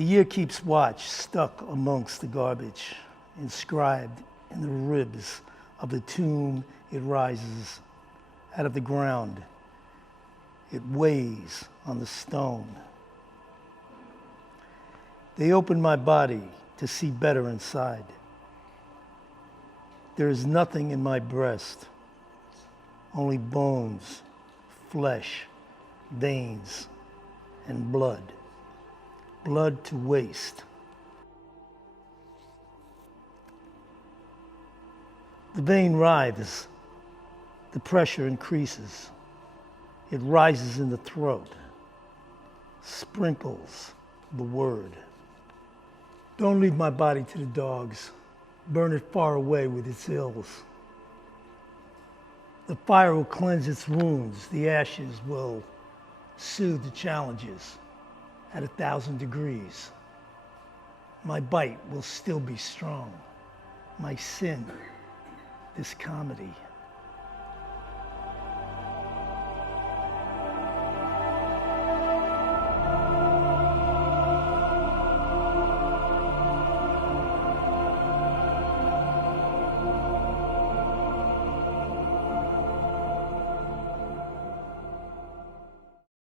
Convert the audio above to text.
The year keeps watch, stuck amongst the garbage, inscribed in the ribs of the tomb. It rises out of the ground. It weighs on the stone. They open my body to see better inside. There is nothing in my breast, only bones, flesh, veins, and blood. Blood to waste. The vein writhes, the pressure increases. It rises in the throat, sprinkles the word. Don't leave my body to the dogs. Burn it far away with its ills. The fire will cleanse its wounds. The ashes will soothe the challenges at 1,000 degrees. My bite will still be strong. My sin, this comedy.